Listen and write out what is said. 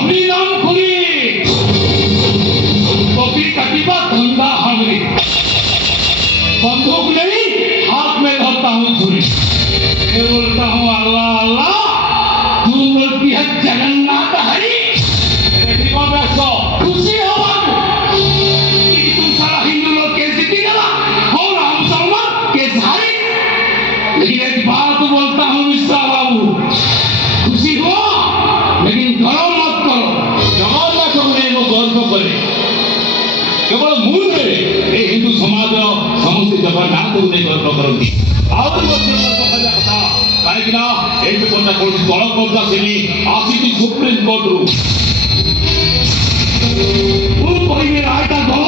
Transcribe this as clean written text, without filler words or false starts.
हरि नाम करी कभी कटिबा धंधा हमरी बंदूक नहीं हाथ में धरता हूँ छुरी मैं बोलता हूँ अल्लाह अल्लाह तू बोलती है जगन्नाथ हरि खुशी हो तुम सारा हिंदू लोग केस जीती गला और हम मुसलमान केस हारी लेकिन एक बात बोलता हूँ मिश्रा बाबू खुशी हो लेकिन गरम मत करो जगन्नाथ को गर्व करे केवल ମୁଁ ନୁହେଁ ଏ ହିନ୍ଦୁ ସମାଜର ସମସ୍ତେ ଜଗନ୍ନାଥଙ୍କୁ ନେଇ ଗର୍ବ କରନ୍ତି ଆହୁରି ମଧ୍ୟ ଗର୍ବ କରିବା କଥା କାହିଁକି ନା ଏଠି କଥା କୌଣସି ଦଳ କବ୍ଜା ସେନି ଆସିଛି ସୁପ୍ରିମକୋର୍ଟରୁ ମୁଁ କହିବି ରାୟଟା ଦଳ